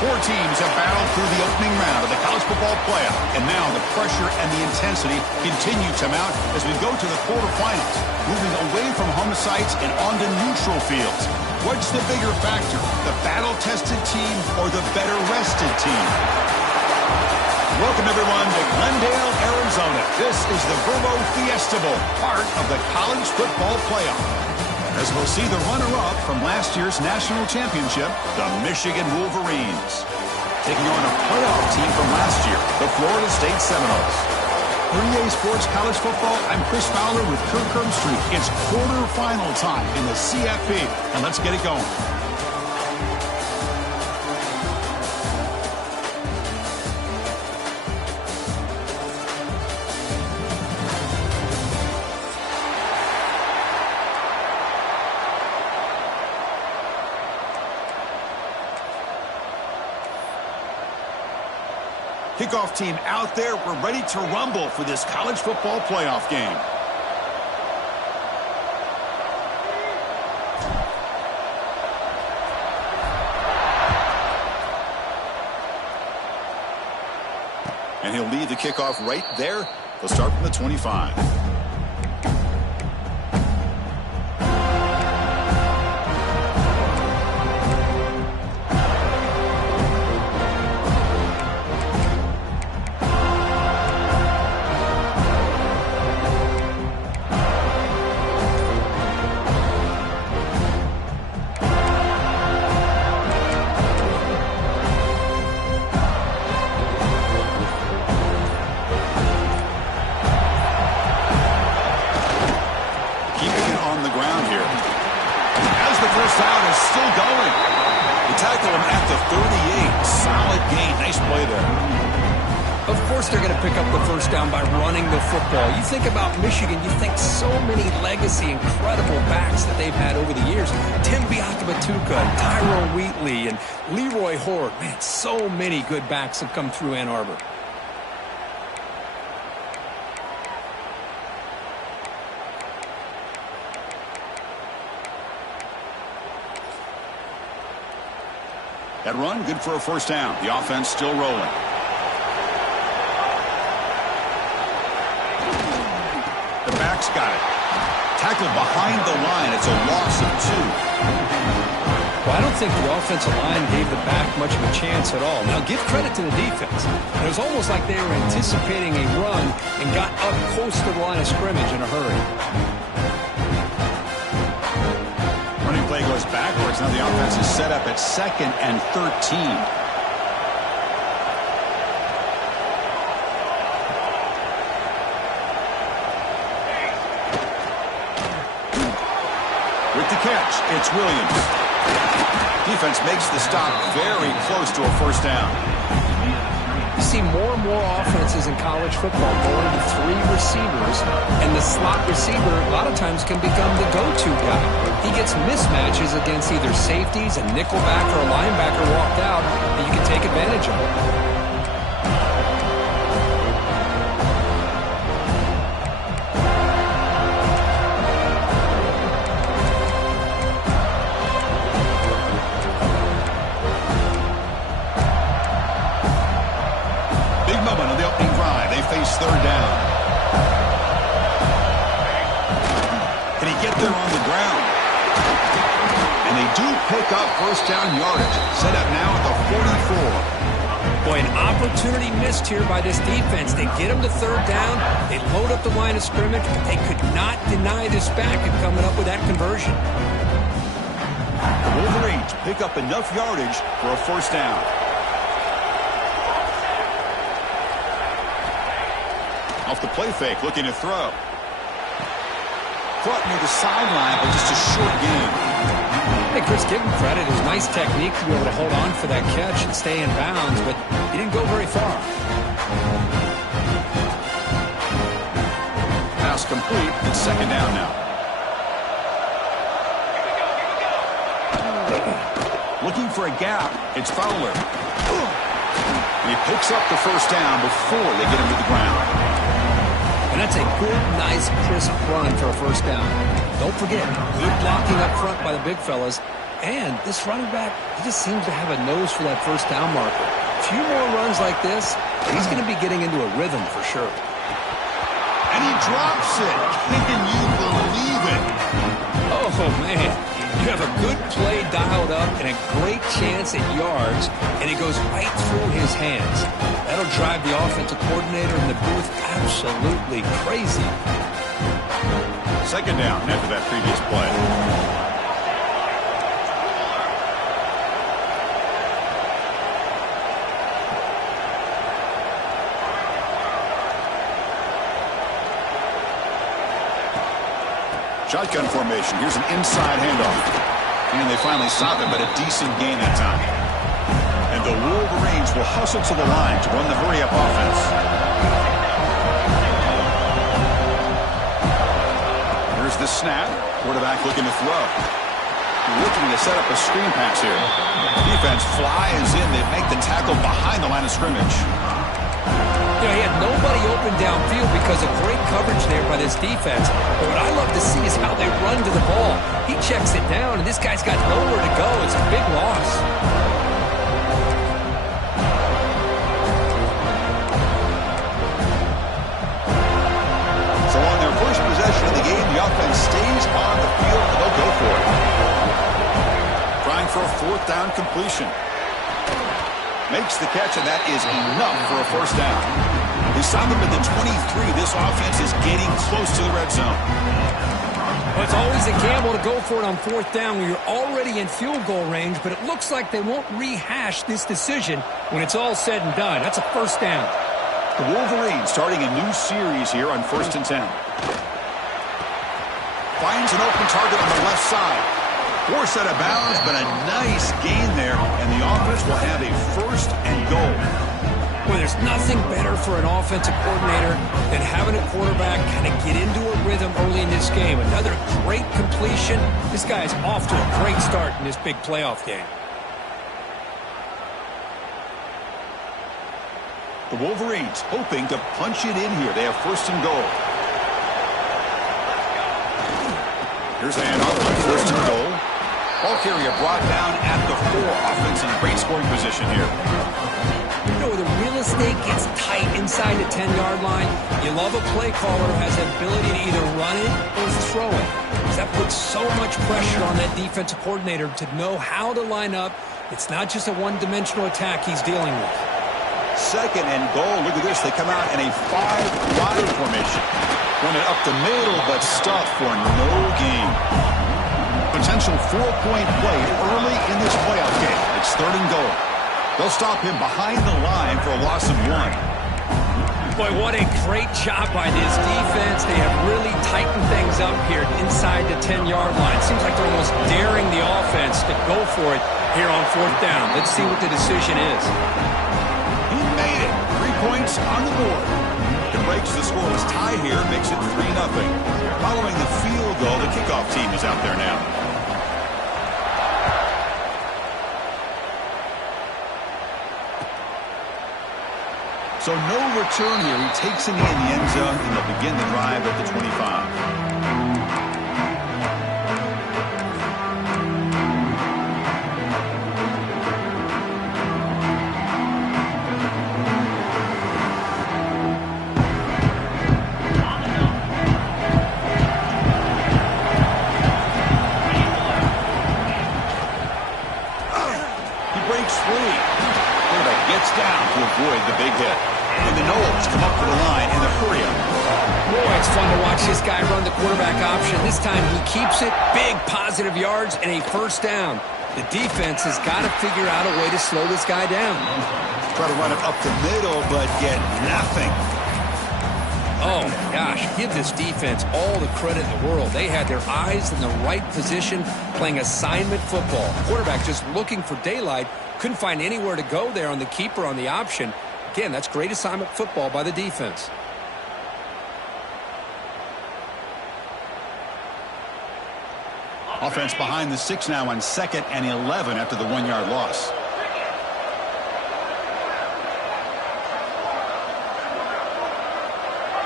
Four teams have battled through the opening round of the college football playoff, and now the pressure and the intensity continue to mount as we go to the quarterfinals, moving away from home sites and onto neutral fields. What's the bigger factor, the battle-tested team or the better-rested team? Welcome, everyone, to Glendale, Arizona. This is the Verbo Fiesta Bowl, part of the college football playoff. As we'll see the runner-up from last year's national championship, the Michigan Wolverines, taking on a playoff team from last year, the Florida State Seminoles. For EA Sports College Football, I'm Chris Fowler with Kirk Herbstreit. It's quarterfinal time in the CFP, and let's get it going. Kickoff team out there. We're ready to rumble for this college football playoff game. And he'll lead the kickoff right there. They'll start from the 25. Think about Michigan, you think so many legacy, incredible backs that they've had over the years. Tim Biakabatuka, Tyrone Wheatley, and Leroy Hort. Man, so many good backs have come through Ann Arbor. That run, good for a first down. The offense still rolling. The back's got it. Tackled behind the line. It's a loss of 2. Well, I don't think the offensive line gave the back much of a chance at all. Now, give credit to the defense. It was almost like they were anticipating a run and got up close to the line of scrimmage in a hurry. Running play goes backwards. Now the offense is set up at 2nd and 13. Catch. It's Williams. Defense makes the stop very close to a first down. You see more and more offenses in college football going to 3 receivers, and the slot receiver a lot of times can become the go-to guy. He gets mismatches against either safeties, a nickelback, or a linebacker walked out, and you can take advantage of it. Third down. Can he get there on the ground? And they do pick up first down yardage. Set up now at the 44. Boy, an opportunity missed here by this defense. They get him to third down. They load up the line of scrimmage, but they could not deny this back and coming up with that conversion. The Wolverines pick up enough yardage for a first down. Off the play fake, looking to throw. Caught near the sideline, but just a short game. Hey, Chris, give him credit. It was nice technique to be able to hold on for that catch and stay in bounds, but he didn't go very far. Pass complete. It's second down now. Looking for a gap. It's Fowler. And he picks up the first down before they get him to the ground. And that's a good, nice, crisp run for a first down. Don't forget, good blocking up front by the big fellas. And this running back, he just seems to have a nose for that first down marker. A few more runs like this, he's going to be getting into a rhythm for sure. And he drops it. Can you believe it? Oh, man. You have a good play dialed up and a great chance at yards, and it goes right through his hands. That'll drive the offensive coordinator in the booth absolutely crazy. Second down after that previous play. Shotgun formation. Here's an inside handoff. And they finally stop it, but a decent gain that time. And the Wolverines will hustle to the line to run the hurry-up offense. Here's the snap. Quarterback looking to throw. Looking to set up a screen pass here. Defense flies in. They make the tackle behind the line of scrimmage. You know, he had nobody open downfield because of great coverage there by this defense. But what I love to see is how they run to the ball. He checks it down, and this guy's got nowhere to go. It's a big loss. So on their first possession of the game, the offense stays on the field, and they'll go for it. Trying for a fourth down completion. Makes the catch, and that is enough for a first down. They stop them at the 23. This offense is getting close to the red zone. Well, it's always a gamble to go for it on fourth down when you're already in field goal range, but it looks like they won't rehash this decision when it's all said and done. That's a first down. The Wolverines starting a new series here on 1st and 10. Finds an open target on the left side. Forced out of bounds, but a nice gain there, and the offense will have a first and goal. Well, there's nothing better for an offensive coordinator than having a quarterback kind of get into a rhythm early in this game. Another great completion. This guy is off to a great start in this big playoff game. The Wolverines hoping to punch it in here. They have first and goal. Here's a handoff on first and goal. Ball carrier brought down at the 4. Offense in great scoring position here. You know, the real estate gets tight inside the 10-yard line. You love a play caller who has the ability to either run it or throw it. That puts so much pressure on that defensive coordinator to know how to line up. It's not just a one-dimensional attack he's dealing with. Second and goal. Look at this. They come out in a 5-wide formation. Run it up the middle, but stuffed for no gain. Potential 4-point play early in this playoff game. It's third and goal. They'll stop him behind the line for a loss of 1. Boy, what a great job by this defense. They have really tightened things up here inside the 10-yard line. Seems like they're almost daring the offense to go for it here on fourth down. Let's see what the decision is. He made it. 3 points on the board. It breaks the scoreless tie here, makes it 3-0. Following the field goal, the kickoff team is out there now. So no return here. He takes it in the end zone, and they'll begin the drive at the 25. Down to avoid the big hit. And the Knowles come up to the line in the hurry-up. Boy, it's fun to watch this guy run the quarterback option. This time he keeps it, big positive yards, and a first down. The defense has got to figure out a way to slow this guy down. Try to run it up the middle, but get nothing. Oh, my gosh, give this defense all the credit in the world. They had their eyes in the right position, playing assignment football. Quarterback just looking for daylight. Couldn't find anywhere to go there on the keeper on the option. Again, that's great assignment football by the defense. Offense behind the 6 now on 2nd and 11 after the 1-yard loss.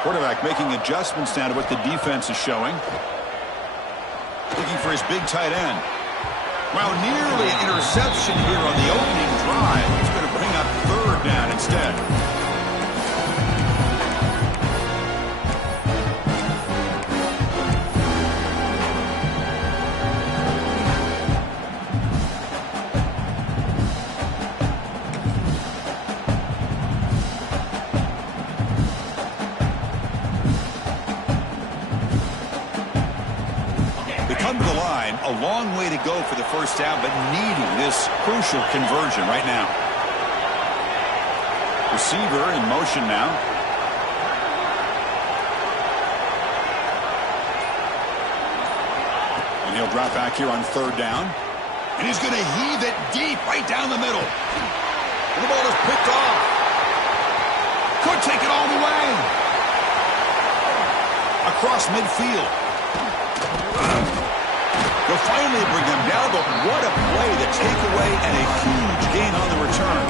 Quarterback making adjustments now to what the defense is showing. Looking for his big tight end. Well, nearly an interception here on the opening drive. It's going to bring up third down instead. Come to the line, a long way to go for the first down, but needing this crucial conversion right now. Receiver in motion now. And he'll drop back here on third down. And he's going to heave it deep right down the middle. And the ball is picked off. Could take it all the way. Across midfield. They'll finally bring him down, but what a play, the takeaway, and a huge gain on the return.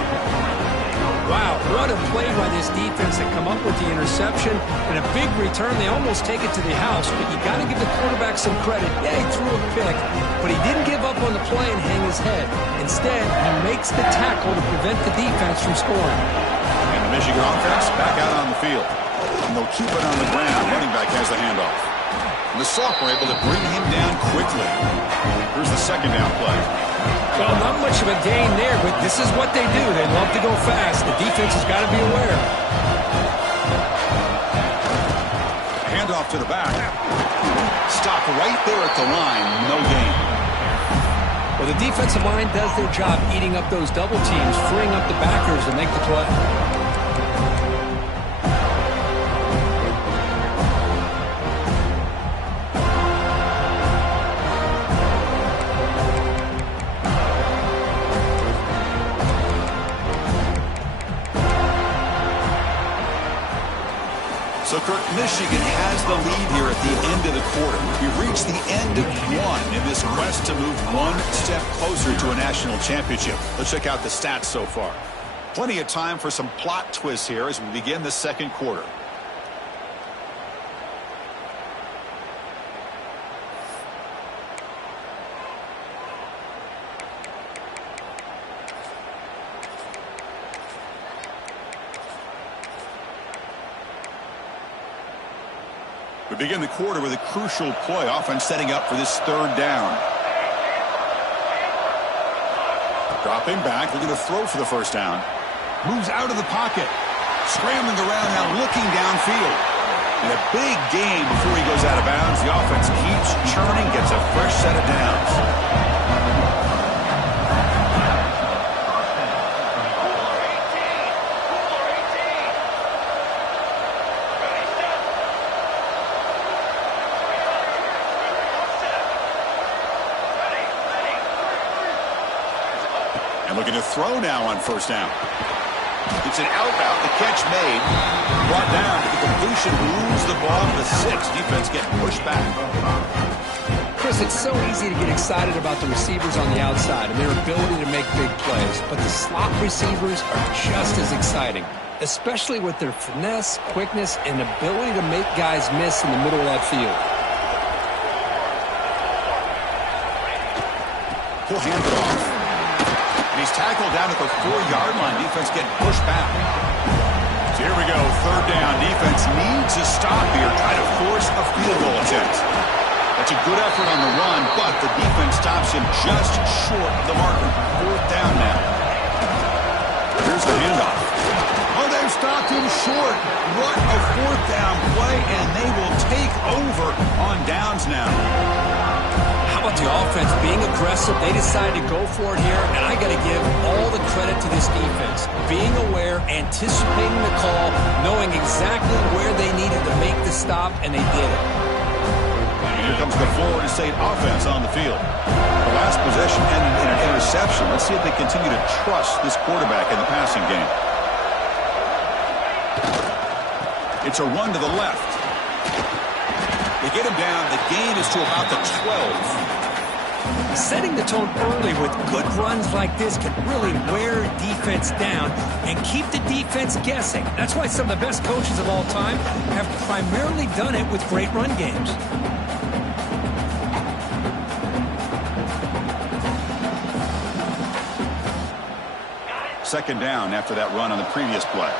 Wow, what a play by this defense to come up with the interception and a big return. They almost take it to the house, but you got to give the quarterback some credit. Yeah, he threw a pick, but he didn't give up on the play and hang his head. Instead, he makes the tackle to prevent the defense from scoring. And the Michigan offense back out on the field. And they'll keep it on the ground. Running back has the handoff. And the sophomore able to bring him down quickly. Here's the second down play. Well, not much of a gain there, but this is what they do. They love to go fast. The defense has got to be aware. Handoff to the back. Stop right there at the line. No gain. Well, the defensive line does their job eating up those double teams, freeing up the backers to make the play. So, Kirk, Michigan has the lead here at the end of the quarter. We've reached the end of one in this quest to move one step closer to a national championship. Let's check out the stats so far. Plenty of time for some plot twists here as we begin the second quarter. We begin the quarter with a crucial play. Offense setting up for this third down. Dropping back, looking to throw for the first down. Moves out of the pocket. Scrambling around now, looking downfield. And a big gain before he goes out of bounds. The offense keeps churning, gets a fresh set of downs. Looking to throw now on first down. It's an out route. The catch made. Brought down. The completion moves the ball to the 6. Defense getting pushed back. Chris, it's so easy to get excited about the receivers on the outside and their ability to make big plays. But the slot receivers are just as exciting, especially with their finesse, quickness, and ability to make guys miss in the middle of that field. He'll hand it off. He's tackled down at the 4-yard line. Defense getting pushed back. So here we go. Third down. Defense needs a stop here. Try to force a field goal attempt. That's a good effort on the run, but the defense stops him just short of the marker. Fourth down now. Here's the handoff. Oh, they've stopped him short. What a fourth down play, and they will take over on downs now. How about the offense being aggressive? They decided to go for it here, and I got to give all the credit to this defense. Being aware, anticipating the call, knowing exactly where they needed to make the stop, and they did it. And here comes the Florida State offense on the field. The last possession ended in an interception. Let's see if they continue to trust this quarterback in the passing game. It's a run to the left. They get him down. The gain is to about the 12. Setting the tone early with good runs like this can really wear defense down and keep the defense guessing. That's why some of the best coaches of all time have primarily done it with great run games. Second down after that run on the previous play.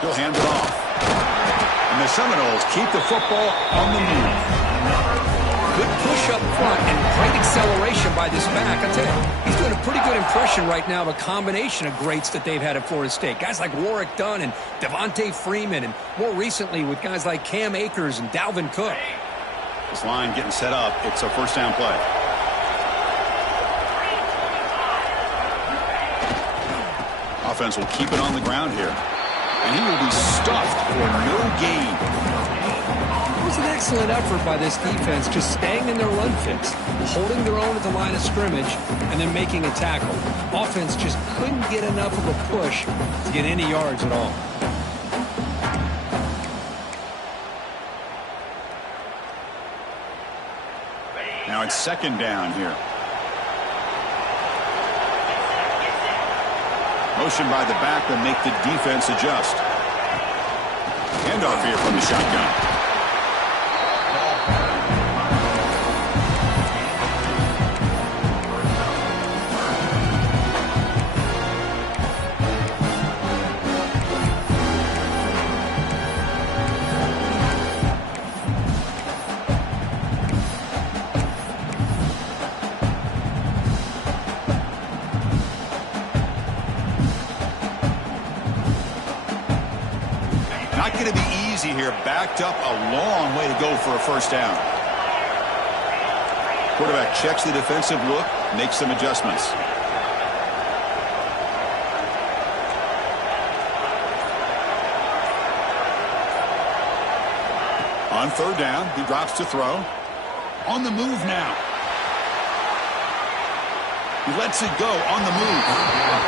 He'll hand it off. And the Seminoles keep the football on the move. Good push up front and great acceleration by this back. I tell you, he's doing a pretty good impression right now of a combination of greats that they've had at Florida State. Guys like Warwick Dunn and Devontae Freeman, and more recently with guys like Cam Akers and Dalvin Cook. This line getting set up. It's a first down play. Offense will keep it on the ground here. And he will be stuffed for no gain. It was an excellent effort by this defense, just staying in their run fix, holding their own at the line of scrimmage, and then making a tackle. Offense just couldn't get enough of a push to get any yards at all. Now it's second down here. Motion by the back will make the defense adjust. Handoff here from the shotgun. Not going to be easy here. Backed up a long way to go for a first down. Quarterback checks the defensive look, makes some adjustments. On third down, he drops to throw. On the move now. He lets it go on the move.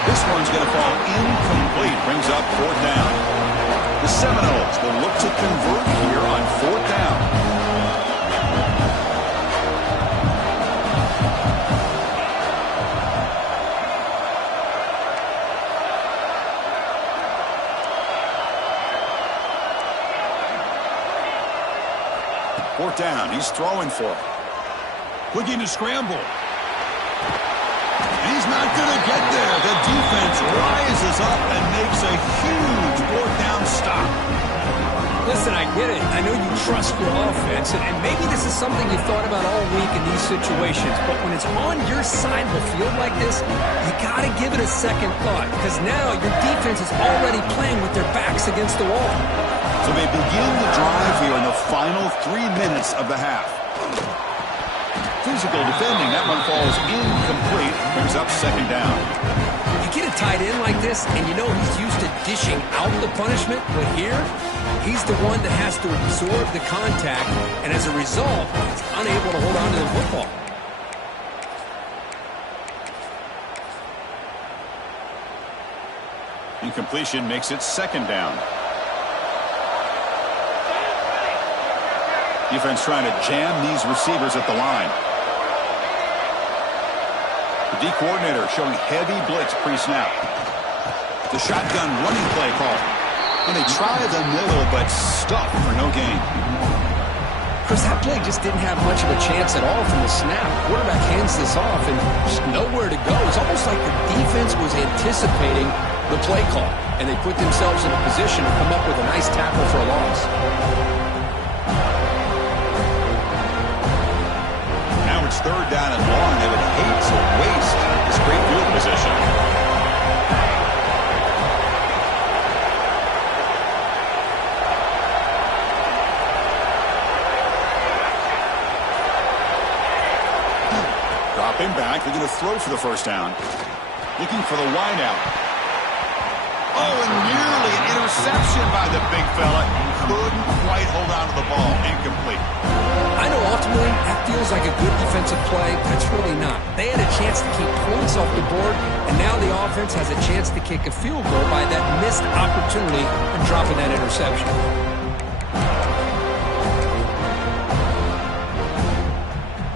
This one's going to fall incomplete. Brings up fourth down. The Seminoles will look to convert here on fourth down. Fourth down. He's throwing for it. Looking to scramble. And he's not going to get there. The defense rises up and makes a huge fourth down stop. Listen, I get it. I know you trust your offense, and maybe this is something you've thought about all week in these situations, but when it's on your side of the field like this, you got to give it a second thought, because now your defense is already playing with their backs against the wall. So they begin the drive here in the final 3 minutes of the half. Physical defending. That one falls incomplete. Brings up second down. You get a tight end like this, and you know he's used to dishing out the punishment, but here, he's the one that has to absorb the contact, and as a result, he's unable to hold on to the football. Incompletion makes it second down. Defense trying to jam these receivers at the line. The D coordinator showing heavy blitz pre-snap. The shotgun running play call. And they try the middle, but stuffed for no gain. Chris, that play just didn't have much of a chance at all from the snap. Quarterback hands this off and just nowhere to go. It's almost like the defense was anticipating the play call, and they put themselves in a position to come up with a nice tackle for a loss. Now it's third down and long. They would hate to waste this great field position. Dropping back, they're going to throw for the first down. Looking for the wide out. Oh, and nearly an interception by the big fella. Couldn't quite hold on to the ball. Incomplete. I know ultimately that feels like a good defensive play, but it's really not. They had a chance to keep points off the board, and now the offense has a chance to kick a field goal by that missed opportunity and dropping that interception.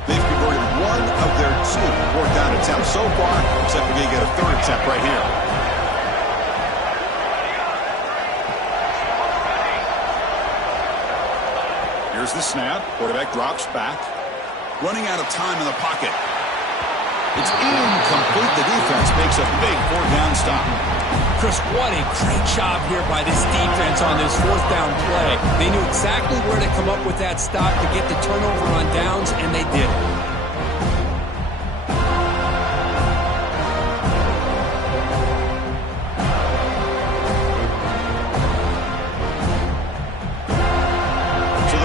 They've converted one of their two fourth down attempts so far, except we're going to get a third attempt right here. Here's the snap. Quarterback drops back. Running out of time in the pocket. It's incomplete. The defense makes a big fourth-down stop. Chris, what a great job here by this defense on this fourth-down play. They knew exactly where to come up with that stop to get the turnover on downs, and they did it.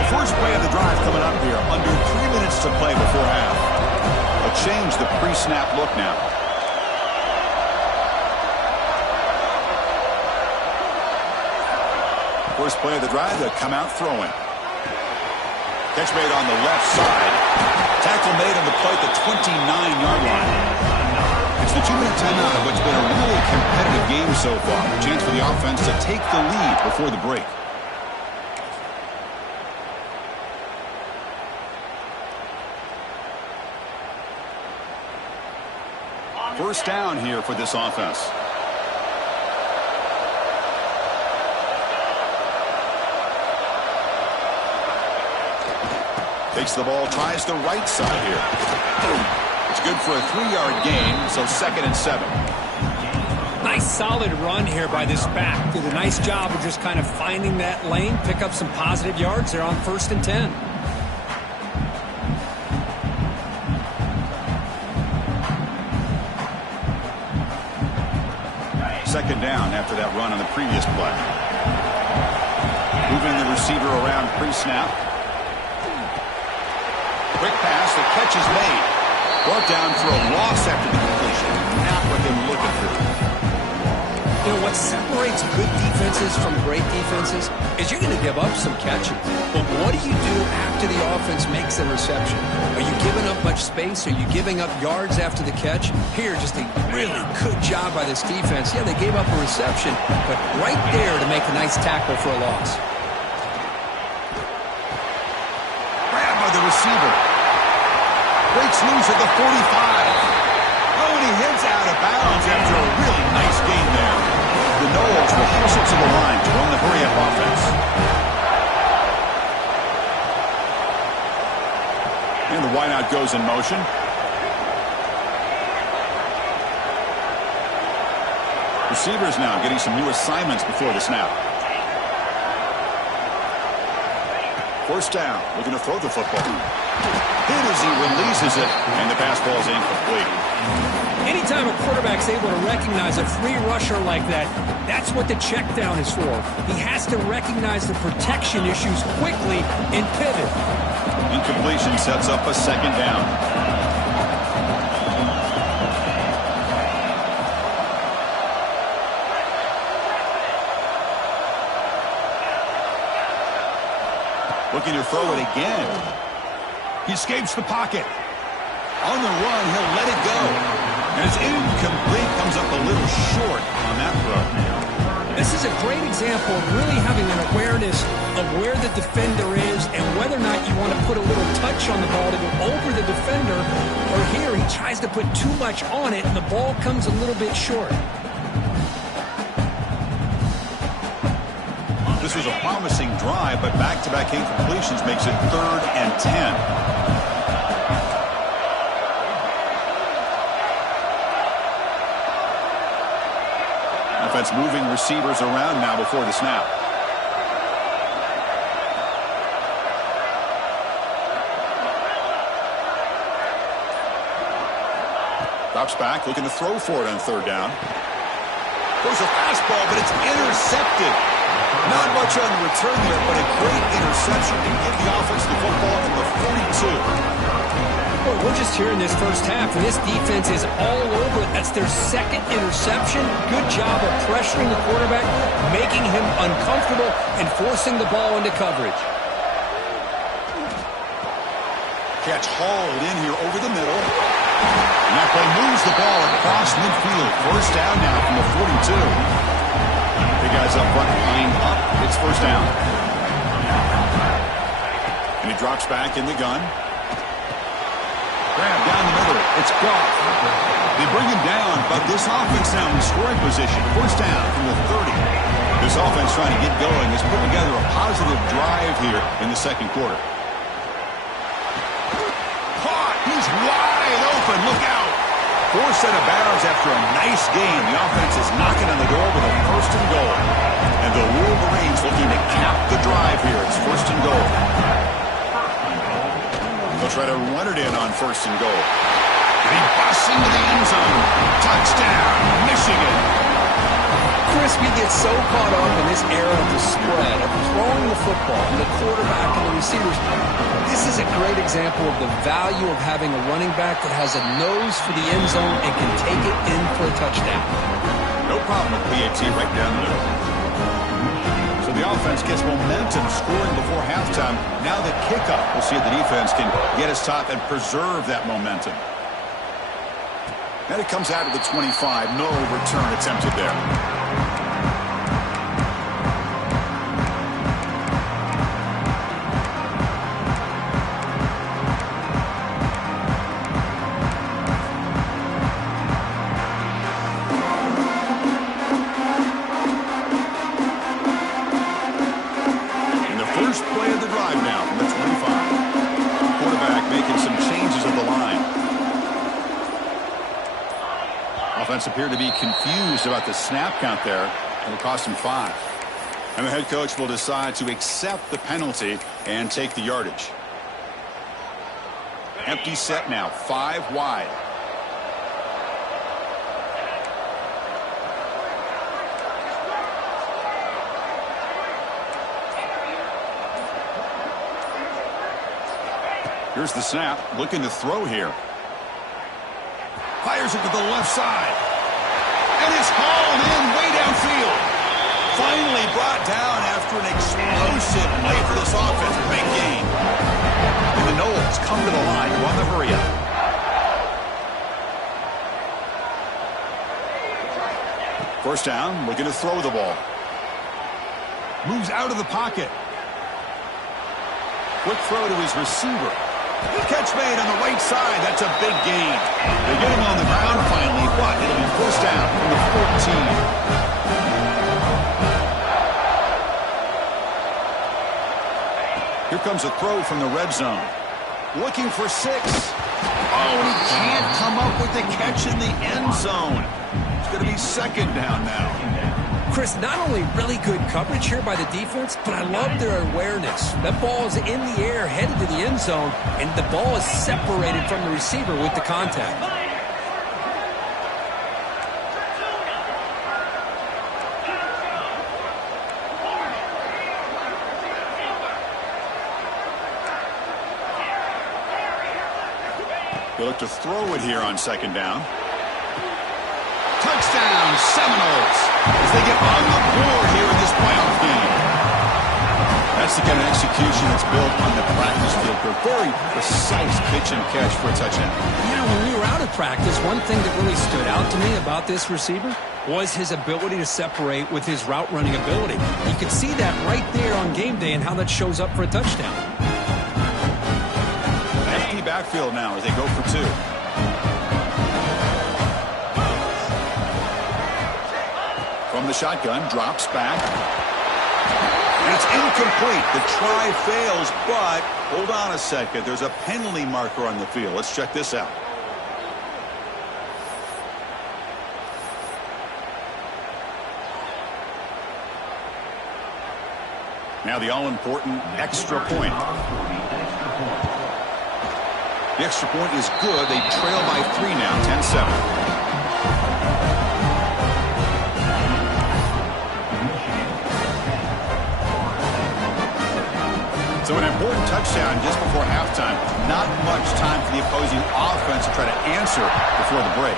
First play of the drive coming up here. Under 3 minutes to play before half. They'll change the pre-snap look now. First play of the drive, they'll come out throwing. Catch made on the left side. Tackle made on the play at the 29-yard line. It's the 2-minute timeout of what's been a really competitive game so far. A chance for the offense to take the lead before the break. First down here for this offense. Takes the ball, tries the right side here. It's good for a 3-yard gain, so 2nd and 7. Nice solid run here by this back. Did a nice job of just kind of finding that lane, pick up some positive yards there on 1st and 10. Second down after that run on the previous play. Moving the receiver around pre-snap. Quick pass, the catch is made. Brought down for a loss after the completion. Not what they were looking for. You know, what separates good defenses from great defenses is you're going to give up some catches. But what do you do after the offense makes a reception? Are you giving up much space? Are you giving up yards after the catch? Here, just a really good job by this defense. Yeah, they gave up a reception, but right there to make a nice tackle for a loss. Grab by the receiver. Breaks loose at the 45. Oh, and he heads out of bounds after a really nice gain there. The Noles will push it to the line to run the hurry-up offense. And the wideout goes in motion. Receivers now getting some new assignments before the snap. First down, looking to throw the football. Hit as he releases it, and the pass ball is incomplete. Anytime a quarterback's able to recognize a free rusher like that, that's what the check down is for. He has to recognize the protection issues quickly and pivot. Incompletion sets up a second down. Looking to throw it again. He escapes the pocket. On the run, he'll let it go. And it's incomplete. Comes up a little short on that throw. This is a great example of really having an awareness of where the defender is and whether or not you want to put a little touch on the ball to go over the defender. Or here, he tries to put too much on it, and the ball comes a little bit short. This was a promising drive, but back-to-back incompletions makes it 3rd and 10. Offense moving receivers around now before the snap. Drops back, looking to throw for it on 3rd down. Goes a fastball, but it's intercepted. Not much on the return there, but a great interception to give the offense the football at the 42. Well, we're just here in this first half, and this defense is all over it. That's their 2nd interception. Good job of pressuring the quarterback, making him uncomfortable, and forcing the ball into coverage. Catch hauled in here over the middle. And that play moves the ball across midfield. First down now from the 42. Big guys up front, line up. It's first down. And he drops back in the gun. Grab down the middle. It's Goff. They bring him down, but this offense now in scoring position. First down from the 30. This offense trying to get going has put together a positive drive here in the 2nd quarter. Caught. He's wide open. Look out. Forced out of bounds after a nice game. The offense is knocking on the door with a first and goal. And the Wolverines looking to cap the drive here. It's first and goal. They'll try to run it in on first and goal. And he busts into the end zone. Touchdown, Michigan. Chris, we get so caught up in this era of the spread, of throwing the football, and the quarterback and the receivers. This is a great example of the value of having a running back that has a nose for the end zone and can take it in for a touchdown. No problem with PAT right down the middle. So the offense gets momentum scoring before halftime. Now the kickoff. We'll see if the defense can get his top and preserve that momentum. And it comes out of the 25. No return attempted there. Offense appeared to be confused about the snap count there. It'll cost him 5. And the head coach will decide to accept the penalty and take the yardage. Empty set now, 5 wide. Here's the snap, looking to throw here. Fires it to the left side. And it's hauled in way downfield. Finally brought down after an explosive play for this offense. Big game. And the Noles come to the line to run the hurry up. First down, looking to throw the ball. Moves out of the pocket. Quick throw to his receiver. Catch made on the right side. That's a big gain. They get him on the ground finally, but it'll be first down from the 14. Here comes a throw from the red zone. Looking for 6. Oh, and he can't come up with the catch in the end zone. It's going to be second down now. Chris, not only really good coverage here by the defense, but I love their awareness. That ball is in the air, headed to the end zone, and the ball is separated from the receiver with the contact. They look to throw it here on second down. Touchdown, Seminoles, as they get on the board here in this playoff game. That's the kind of execution that's built on the practice field. A very precise pitch and catch for a touchdown. Yeah, when we were out of practice, one thing that really stood out to me about this receiver was his ability to separate with his route running ability. You could see that right there on game day and how that shows up for a touchdown. Empty backfield now as they go for 2. From the shotgun, drops back. And it's incomplete. The try fails, but hold on a second. There's a penalty marker on the field. Let's check this out. Now the all-important extra point. The extra point is good. They trail by 3 now, 10-7. So an important touchdown just before halftime. Not much time for the opposing offense to try to answer before the break.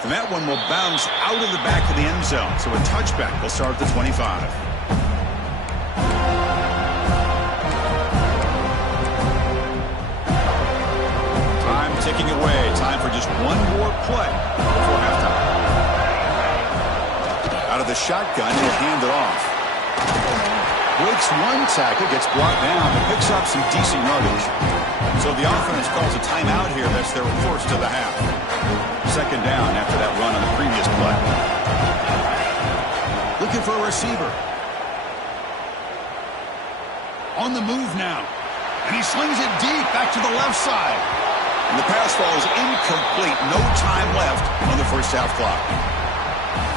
And that one will bounce out of the back of the end zone. So a touchback will start at the 25. Time ticking away. Time for just one more play before halftime. Out of the shotgun, he'll hand it off. Breaks one tackle, gets brought down, and picks up some decent yardage. So the offense calls a timeout here. That's their first of the half. Second down after that run on the previous play. Looking for a receiver. On the move now. And he slings it deep back to the left side. And the pass falls incomplete. No time left on the first half clock.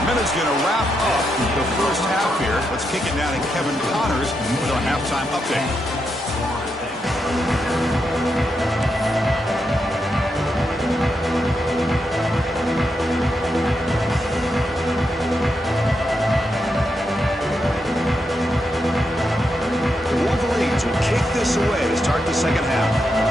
Minute's going to wrap up the first half here. Let's kick it down to Kevin Connors with our halftime update. The Wolverines will kick this away to start the second half.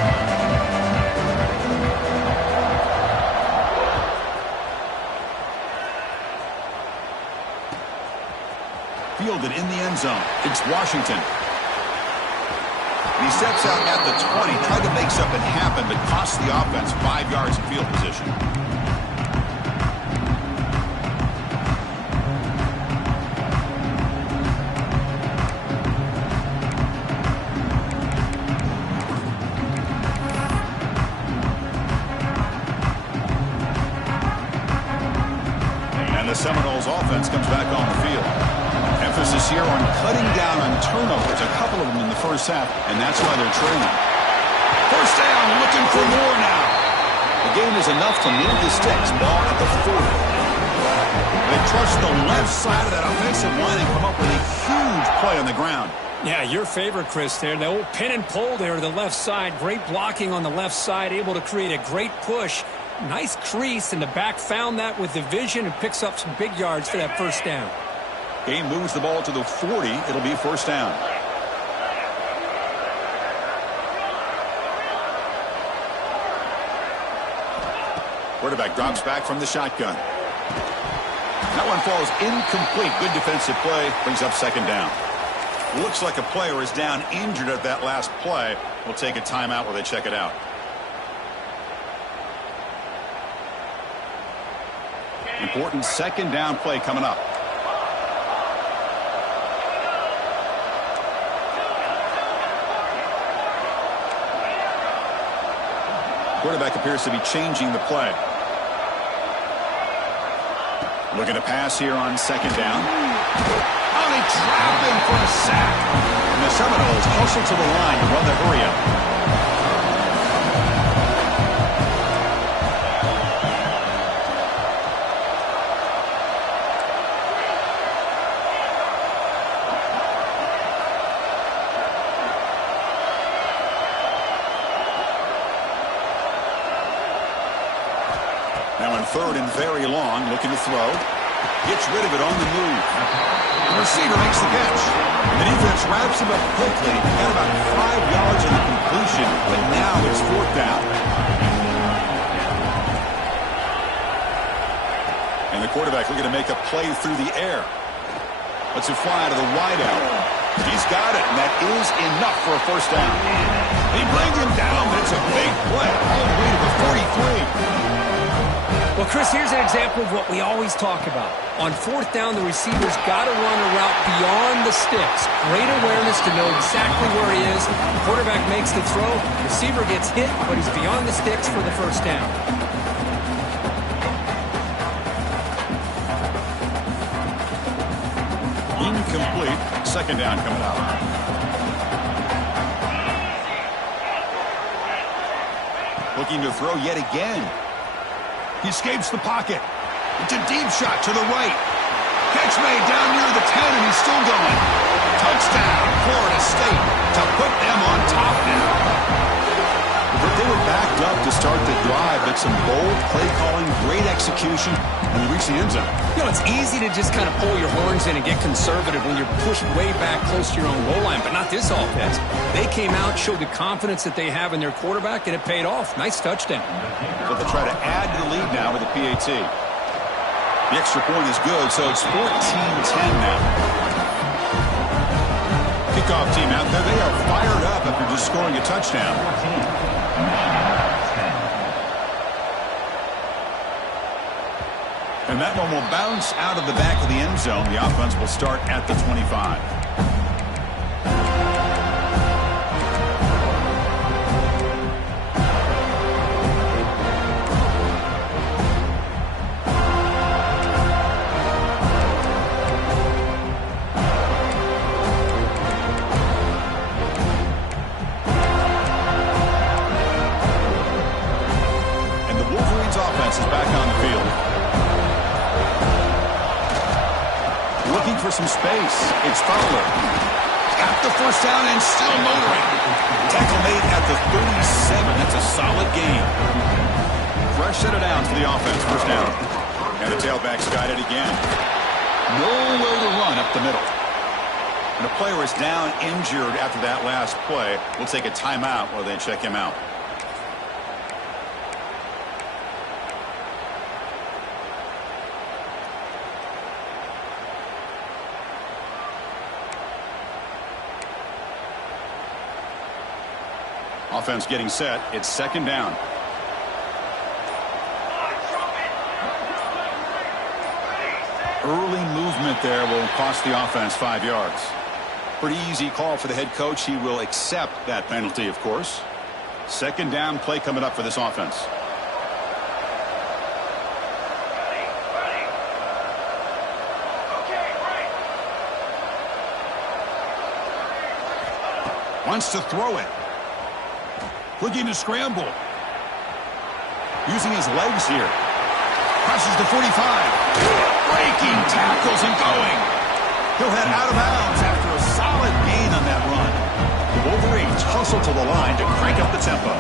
Fielded in the end zone. It's Washington. He steps out at the 20, tried to make something happen, but cost the offense 5 yards in field position. And the Seminoles offense comes back on the field. Emphasis here on cutting down on turnovers, a couple of them in the first half, and that's why they're trailing. First down, looking for more now. The game is enough to move the sticks. Ball at the 40. They trust the left side of that offensive line and come up with a huge play on the ground. Yeah, your favorite, Chris, there. The old pin and pull there to the left side. Great blocking on the left side, able to create a great push. Nice crease, and the back found that with the vision and picks up some big yards for that first down. Game moves the ball to the 40. It'll be first down. Quarterback drops back from the shotgun. That one falls incomplete. Good defensive play. Brings up second down. Looks like a player is down injured at that last play. We'll take a timeout while they check it out. Important second down play coming up. Quarterback appears to be changing the play. Looking to pass here on second down. Oh, they trap him for a sack. And the Seminoles hustle to the line to run the hurry up. Now in third and very long, looking to throw. Gets rid of it on the move. The receiver makes the catch. The defense wraps him up quickly. Got about 5 yards in the completion, but now it's fourth down. And the quarterback looking to make a play through the air. Lets it fly to the wideout. He's got it, and that is enough for a first down. He brings him down, but it's a big play all the way to the 43. Well, Chris, here's an example of what we always talk about. On fourth down, the receiver's got to run a route beyond the sticks. Great awareness to know exactly where he is. The quarterback makes the throw. Receiver gets hit, but he's beyond the sticks for the first down. Incomplete. Second down coming out. Looking to throw yet again. He escapes the pocket. It's a deep shot to the right. Catch made down near the 10, and he's still going. Touchdown, Florida State, to put them on top now. But they were backed up to start the drive, but some bold play calling, great execution, and they reach the end zone. You know, it's easy to just kind of pull your horns in and get conservative when you're pushed way back close to your own goal line, but not this offense. They came out, showed the confidence that they have in their quarterback, and it paid off. Nice touchdown. So they'll try to add to the lead now with a PAT. The extra point is good, so it's 14-10 now. Kickoff team out there. They are fired up after just scoring a touchdown. And that one will bounce out of the back of the end zone. The offense will start at the 25. some space. It's Fowler. Got the first down and still motoring. Tackle made at the 37. That's a solid gain. Fresh set of downs for the offense. First down. And the tailback's got it again. Nowhere to run up the middle. And a player is down injured after that last play. We'll take a timeout while they check him out. Offense getting set. It's second down. Early movement there will cost the offense 5 yards. Pretty easy call for the head coach. He will accept that penalty, of course. Second down play coming up for this offense. Wants to throw it. Looking to scramble. Using his legs here. Crosses the 45. Breaking tackles and going. He'll head out of bounds after a solid gain on that run. The Wolverines hustle to the line to crank up the tempo.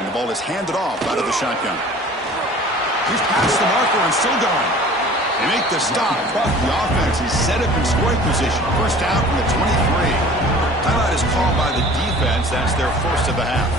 And the ball is handed off out of the shotgun. He's past the marker and still going. They make the stop, but the offense is set up in scoring position. First down from the 23. Timeout is called by the defense. That's their first of the half.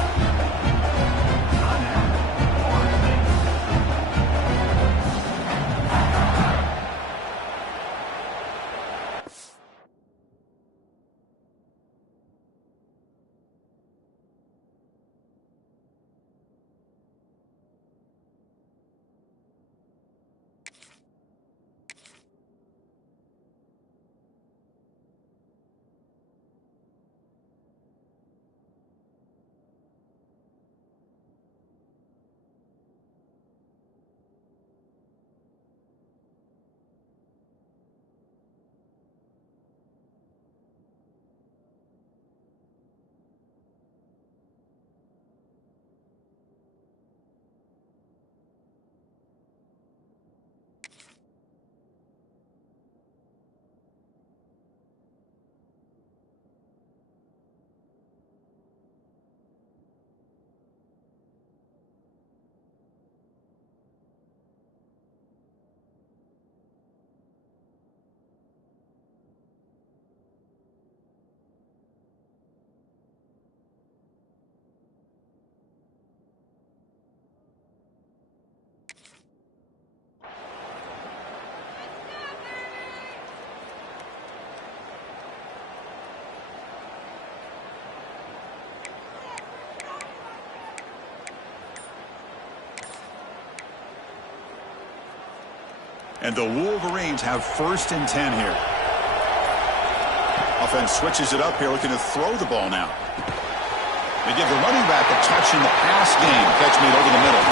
And the Wolverines have first and 10 here. Offense switches it up here, looking to throw the ball now. They give the running back a touch in the pass game. Catch made over the middle.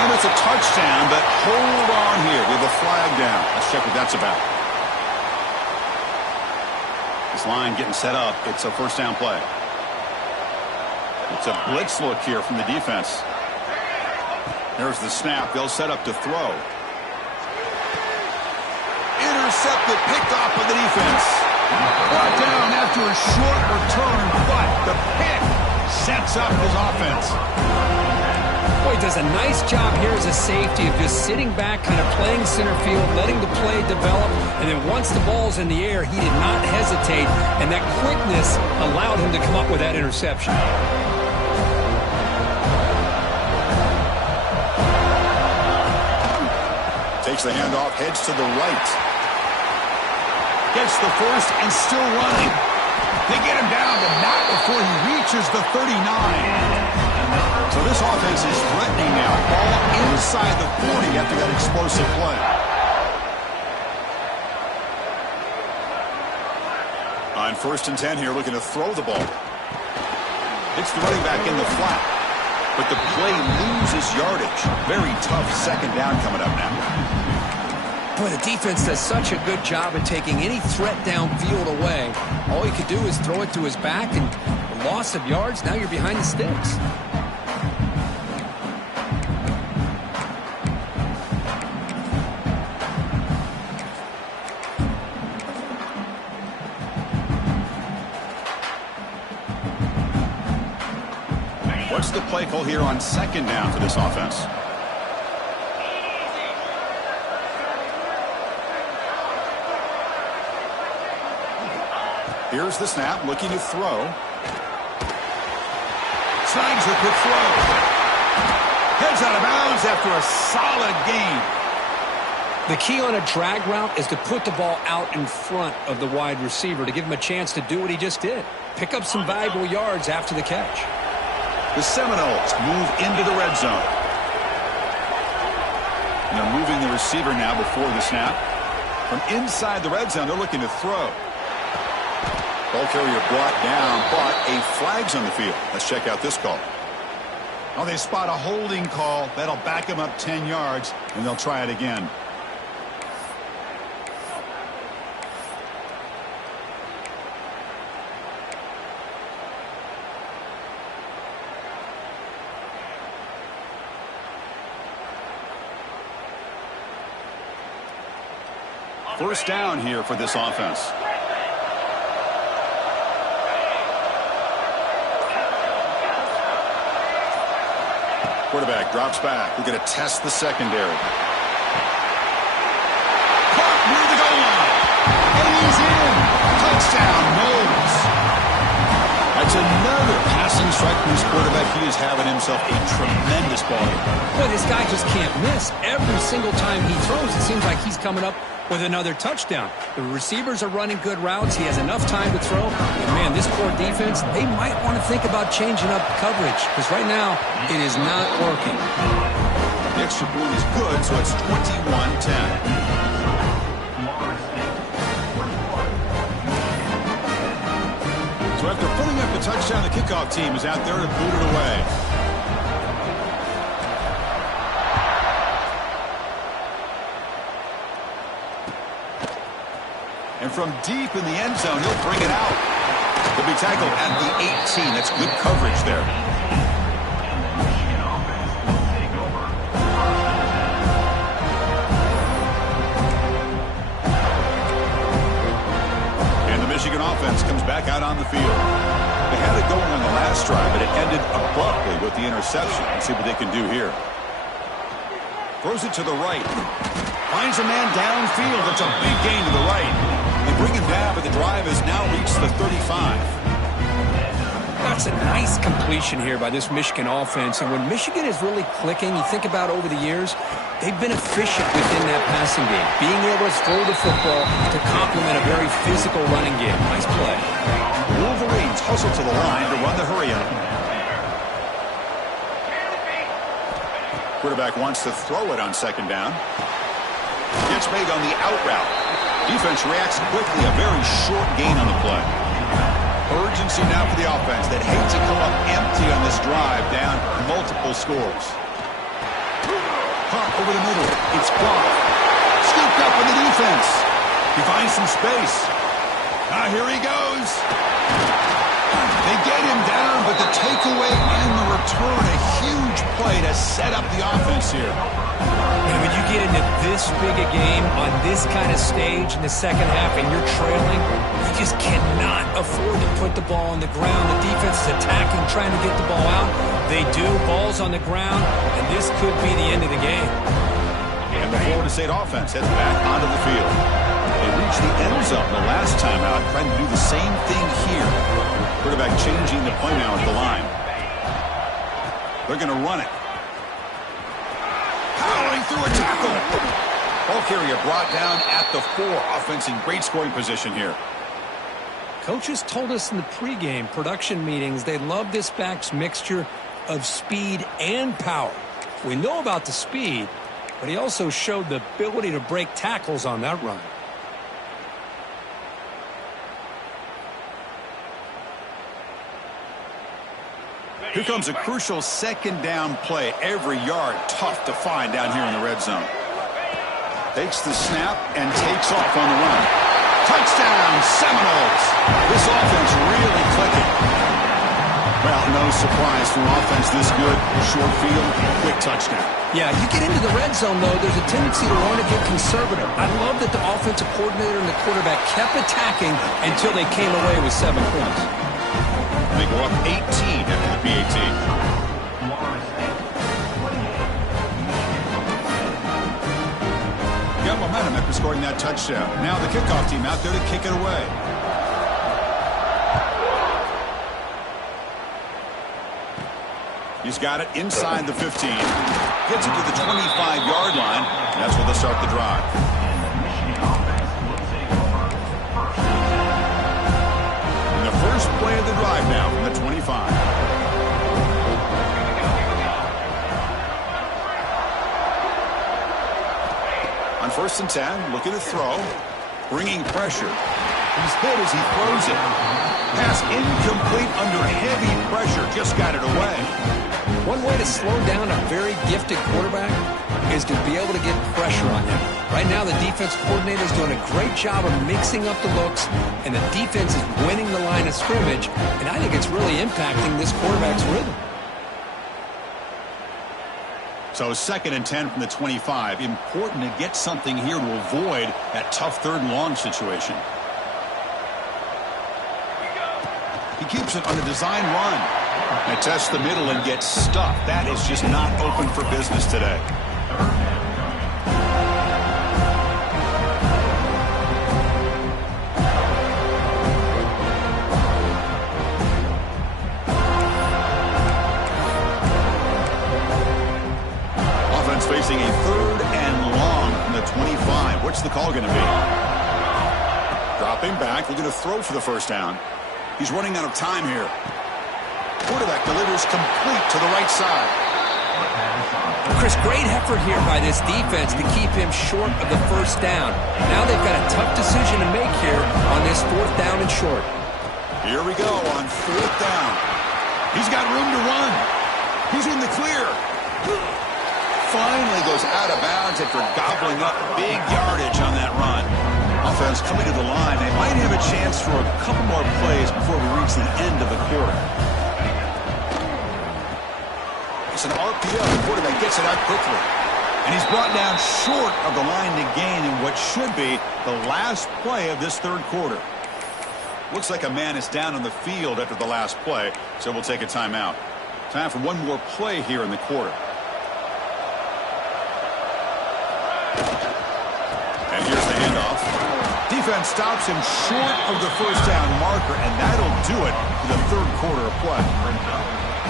And it's a touchdown, but hold on here. We have a flag down. Let's check what that's about. This line getting set up. It's a first down play. It's a blitz look here from the defense. There's the snap. They'll set up to throw. Intercepted, picked off by the defense. Brought down after a short return, but the pick sets up his offense. Boy, he does a nice job here as a safety of just sitting back, kind of playing center field, letting the play develop, and then once the ball's in the air, he did not hesitate, and that quickness allowed him to come up with that interception. Takes the handoff, heads to the right. Gets the first and still running. They get him down, but not before he reaches the 39. So this offense is threatening now. Ball inside the 40 after that explosive play. On first and 10 here, looking to throw the ball. Hits the running back in the flat. But the play loses yardage. Very tough second down coming up now. Boy, the defense does such a good job at taking any threat downfield away. All you could do is throw it to his back, and the loss of yards, now you're behind the sticks. What's the play call here on second down for this offense? Here's the snap, looking to throw. Snags the quick throw. Heads out of bounds after a solid gain. The key on a drag route is to put the ball out in front of the wide receiver to give him a chance to do what he just did. Pick up some valuable yards after the catch. The Seminoles move into the red zone. And they're moving the receiver now before the snap. From inside the red zone, they're looking to throw. Ball carrier brought down, but a flag's on the field. Let's check out this call. Oh, they spot a holding call. That'll back them up 10 yards, and they'll try it again. First down here for this offense. Quarterback drops back. We're going to test the secondary. Caught near the goal line. And he's in. Touchdown, Knowles. That's another passing strike from this quarterback. He is having himself a tremendous ball game. Boy, this guy just can't miss. Every single time he throws, it seems like he's coming up with another touchdown. The receivers are running good routes. He has enough time to throw. And man, this poor defense, they might want to think about changing up coverage because right now it is not working. The extra point is good, so it's 21-10. So after putting up the touchdown, the kickoff team is out there to boot it away. And from deep in the end zone, he'll bring it out. He'll be tackled at the 18. That's good coverage there. And the Michigan offense comes back out on the field. They had it going on the last drive, but it ended abruptly with the interception. Let's see what they can do here. Throws it to the right. Finds a man downfield. That's a big gain to the right. They bring him down, but the drive has now reached the 35. That's a nice completion here by this Michigan offense. And when Michigan is really clicking, you think about over the years, they've been efficient within that passing game. Being able to throw the football to complement a very physical running game. Nice play. Wolverines hustle to the line to run the hurry up. Quarterback wants to throw it on second down. Gets made on the out route. Defense reacts quickly. A very short gain on the play. Urgency now for the offense that hates to come up empty on this drive, down multiple scores. Hot over the middle. It's Goff. Scooped up in the defense. He finds some space. Here he goes. They get him down, but the takeaway and the return, a huge play to set up the offense here. And when you get into this big a game on this kind of stage in the second half and you're trailing, you just cannot afford to put the ball on the ground. The defense is attacking, trying to get the ball out. They do. Ball's on the ground, and this could be the end of the game. And the Florida State offense heads back onto the field. They reached the end zone the last time out, trying to do the same thing here. Quarterback changing the play now at the line. They're going to run it. Powering through a tackle. Ball carrier brought down at the 4. Offense in great scoring position here. Coaches told us in the pregame production meetings they love this back's mixture of speed and power. We know about the speed, but he also showed the ability to break tackles on that run. Here comes a crucial second down play. Every yard tough to find down here in the red zone. Takes the snap and takes off on the run. Touchdown, Seminoles. This offense really clicking. Well, no surprise from offense this good. Short field, quick touchdown. Yeah, you get into the red zone, though, there's a tendency to want to get conservative. I love that the offensive coordinator and the quarterback kept attacking until they came away with 7 points. They go up 18 after the PAT. Got momentum after scoring that touchdown. Now the kickoff team out there to kick it away. He's got it inside the 15. Gets it to the 25-yard line. And that's where they'll start the drive. And the first play of the drive now from the 25. On 1st and 10, looking to throw, bringing pressure. He's hit as he throws it. Pass incomplete under heavy pressure, just got it away. One way to slow down a very gifted quarterback is to be able to get pressure on him. Right now, the defense coordinator is doing a great job of mixing up the looks, and the defense is winning the line of scrimmage, and I think it's really impacting this quarterback's rhythm. So 2nd and 10 from the 25. Important to get something here to avoid that tough 3rd and long situation. He keeps it on a design run. And tests the middle and gets stuffed. That is just not open for business today. Offense facing a 3rd and long from the 25. What's the call going to be? Dropping back. They're going to throw for the 1st down. He's running out of time here. Quarterback delivers complete to the right side. Chris, great effort here by this defense to keep him short of the 1st down. Now they've got a tough decision to make here on this 4th down and short. Here we go on 4th down. He's got room to run. He's in the clear. Finally goes out of bounds after gobbling up big yardage on that run. Offense coming to the line. They might have a chance for a couple more plays before we reach the end of the quarter. It's an RPO. The quarterback gets it out quickly. And he's brought down short of the line to gain in what should be the last play of this 3rd quarter. Looks like a man is down on the field after the last play, so we'll take a timeout. Time for one more play here in the quarter. And here's the handoff. Defense stops him short of the 1st down marker, and that'll do it for the 3rd quarter of play.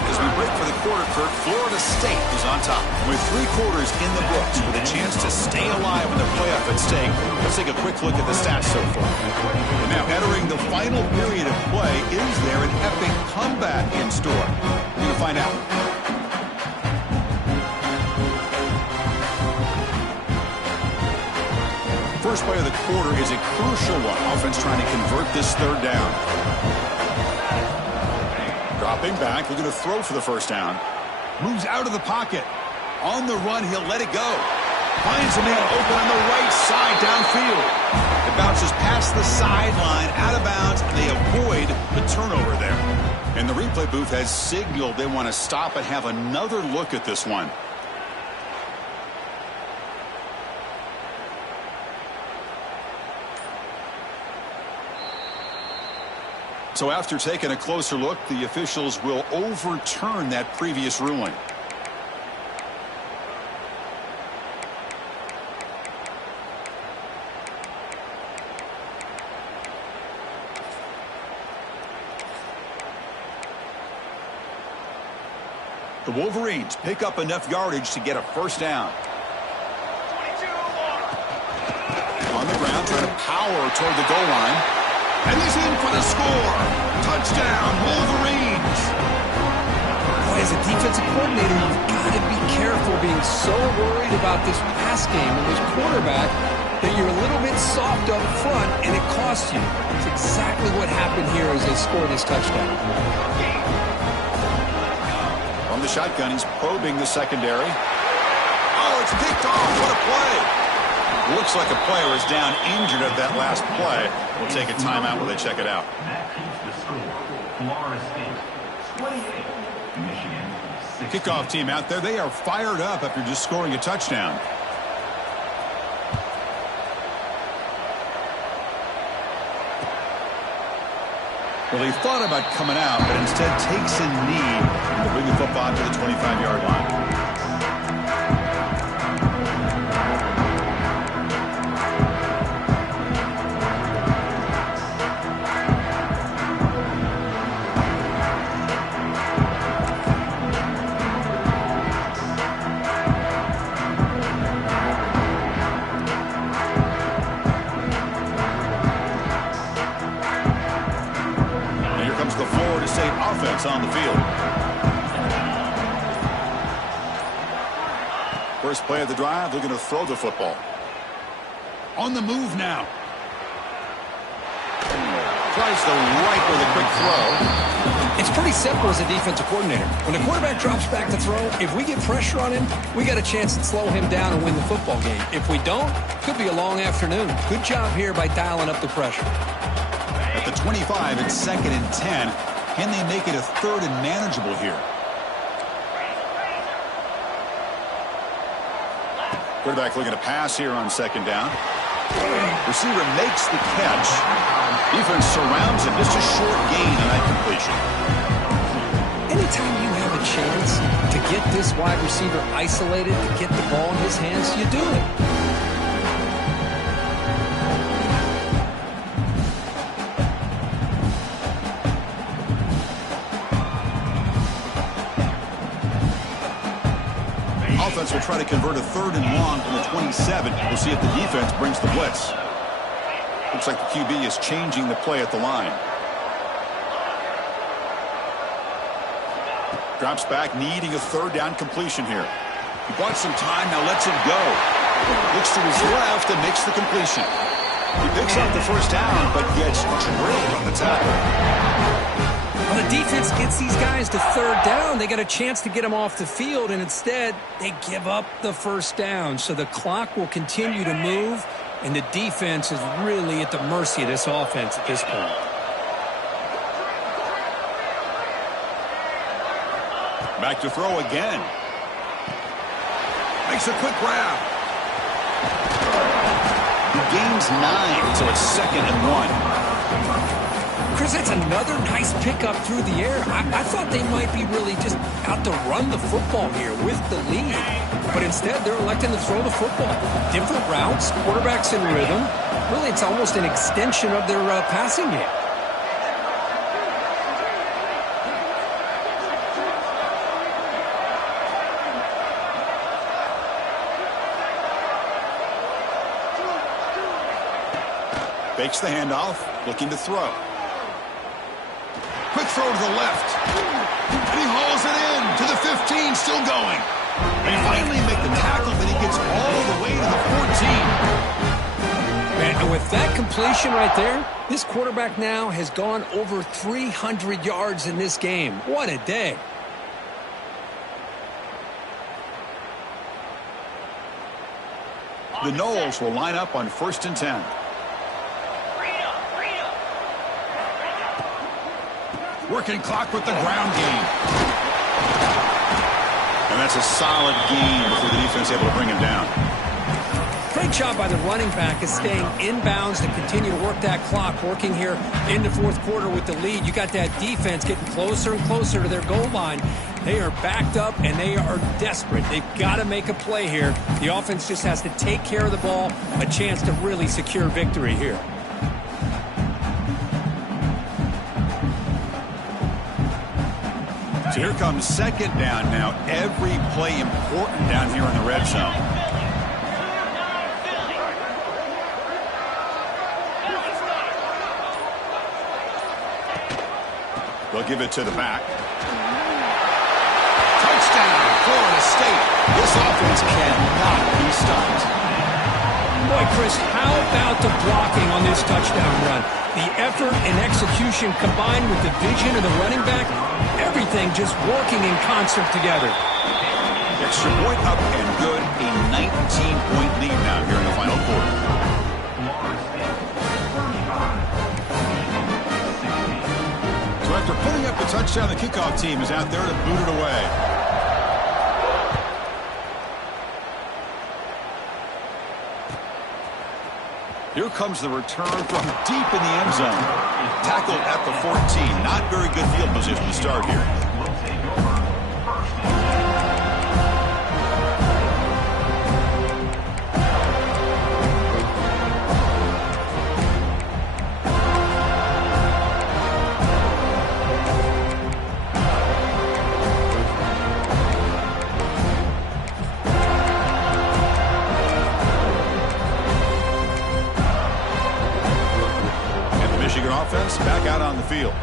As we break for the quarter, Kurt, Florida State is on top. With 3 quarters in the books with a chance to stay alive in the playoff at stake, let's take a quick look at the stats so far. And now entering the final period of play, is there an epic comeback in store? We're going to find out. First play of the quarter is a crucial one. Offense trying to convert this 3rd down. Dropping back, looking to throw for the 1st down. Moves out of the pocket. On the run, he'll let it go. Finds a man open on the right side downfield. It bounces past the sideline, out of bounds, and they avoid the turnover there. And the replay booth has signaled they want to stop and have another look at this one. So after taking a closer look, the officials will overturn that previous ruling. The Wolverines pick up enough yardage to get a 1st down. On the ground, trying to power toward the goal line. And he's in for the score. Touchdown, Wolverines. Boy, as a defensive coordinator, you've got to be careful being so worried about this pass game and this quarterback that you're a little bit soft up front, and it costs you. It's exactly what happened here as they score this touchdown. From the shotgun, he's probing the secondary. Oh, it's picked off. What a play. Looks like a player is down injured at that last play. We'll take a timeout while they check it out. Kickoff team out there. They are fired up after just scoring a touchdown. Well, he thought about coming out, but instead takes a knee to bring the football to the 25-yard line. On the field. First play of the drive, they're going to throw the football. On the move now. Tries to right with a quick throw. It's pretty simple as a defensive coordinator. When the quarterback drops back to throw, if we get pressure on him, we got a chance to slow him down and win the football game. If we don't, it could be a long afternoon. Good job here by dialing up the pressure. At the 25, it's 2nd and 10. Can they make it a 3rd and manageable here? Quarterback looking to pass here on 2nd down. Receiver makes the catch. Defense surrounds him. Just a short gain on that completion. Anytime you have a chance to get this wide receiver isolated, to get the ball in his hands, you do it. Offense will try to convert a 3rd and long from the 27. We'll see if the defense brings the blitz. Looks like the QB is changing the play at the line. Drops back, needing a 3rd down completion here. He bought some time, now lets it go. Looks to his left and makes the completion. He picks up the 1st down, but gets drilled on the tackle. Well, the defense gets these guys to 3rd down. They got a chance to get them off the field, and instead they give up the 1st down. So the clock will continue to move, and the defense is really at the mercy of this offense at this point. Back to throw again. Makes a quick grab. He gains 9, so it's 2nd and 1. Chris, that's another nice pickup through the air. I thought they might be really just out to run the football here with the lead. But instead, they're electing to throw the football. Different routes, quarterbacks in rhythm. Really, it's almost an extension of their passing game. Fakes the handoff, looking to throw. Quick throw to the left. And he hauls it in to the 15, still going. They finally make the tackle, but he gets all the way to the 14. And with that completion right there, this quarterback now has gone over 300 yards in this game. What a day. The Knowles will line up on 1st and 10. Working clock with the ground game. And that's a solid gain before the defense able to bring him down. Great job by the running back is staying inbounds to continue to work that clock, working here in the 4th quarter with the lead. You got that defense getting closer and closer to their goal line. They are backed up, and they are desperate. They've got to make a play here. The offense just has to take care of the ball, a chance to really secure victory here. So here comes 2nd down now. Every play important down here in the red zone. They'll give it to the back. Touchdown, Florida State. This offense cannot be stopped. Boy, Chris, how about the blocking on this touchdown run? The effort and execution combined with the vision of the running back, everything just working in concert together. Extra point up and good. A 19-point lead now here in the final quarter. So after pulling up the touchdown, the kickoff team is out there to boot it away. Here comes the return from deep in the end zone. Tackled at the 14. Not very good field position to start here. Offense back out on the field.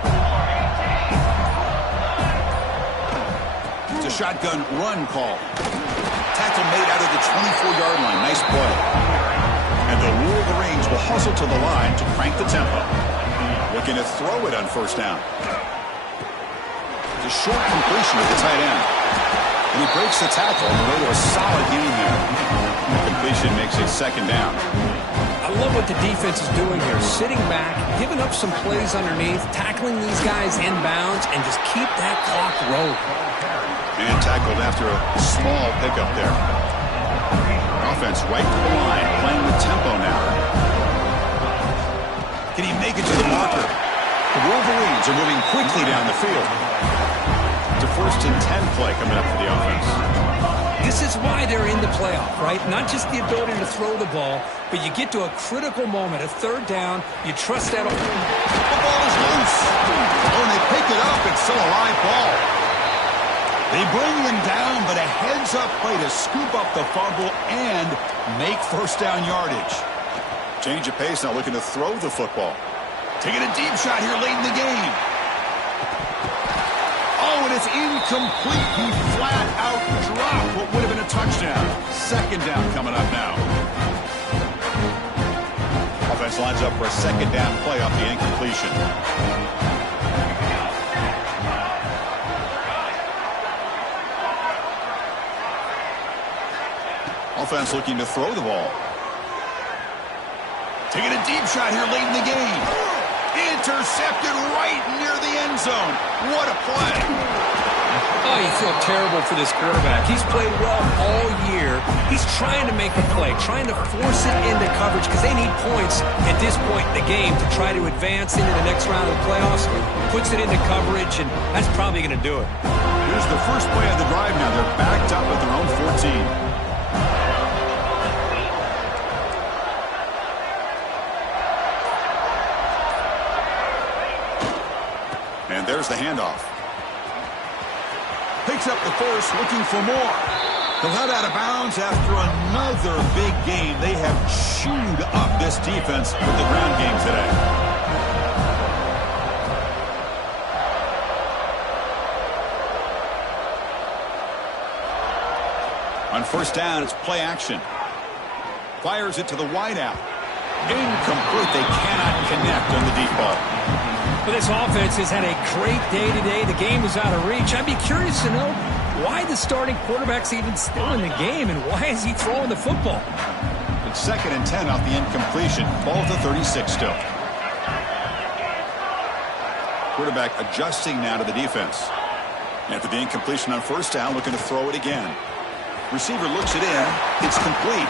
It's a shotgun run call. Tackle made out of the 24-yard line. Nice play. And the Wolverines will hustle to the line to crank the tempo. Looking to throw it on first down. It's a short completion to the tight end. And he breaks the tackle on the way to a solid gain there. The completion makes it second down. I love what the defense is doing here. Sitting back, giving up some plays underneath, tackling these guys inbounds, and just keep that clock rolling. And tackled after a small pickup there. Offense right to the line, playing with tempo now. Can he make it to the marker? The Wolverines are moving quickly down the field. It's a 1st and 10 play coming up for the offense. This is why they're in the playoff, right? Not just the ability to throw the ball, but you get to a critical moment, a third down, you trust that. The ball is loose. Oh, and they pick it up. It's still a live ball. They bring him down, but a heads-up play to scoop up the fumble and make first down yardage. Change of pace now, looking to throw the football. Taking a deep shot here late in the game. Oh, and it's incomplete. He flat out dropped what would have been a touchdown. Second down coming up now. Offense lines up for a second down play off the incompletion. Offense looking to throw the ball. Taking a deep shot here late in the game. Intercepted right near the end zone. What a play. Oh, you feel terrible for this quarterback. He's played well all year. He's trying to make a play, trying to force it into coverage because they need points at this point in the game to try to advance into the next round of the playoffs. Puts it into coverage, and that's probably going to do it. Here's the first play of the drive now. They're backed up at their own 14. And there's the handoff. Picks up the first, looking for more. He'll head out of bounds after another big game. They have chewed up this defense with the ground game today. On first down, it's play action. Fires it to the wideout. Incomplete. They cannot connect on the deep ball. But this offense has had a great day today. The game is out of reach. I'd be curious to know why the starting quarterback's even still in the game and why is he throwing the football? It's 2nd and 10 off the incompletion. Ball at the 36 still. Quarterback adjusting now to the defense. After the incompletion on first down, looking to throw it again. Receiver looks it in. It's complete.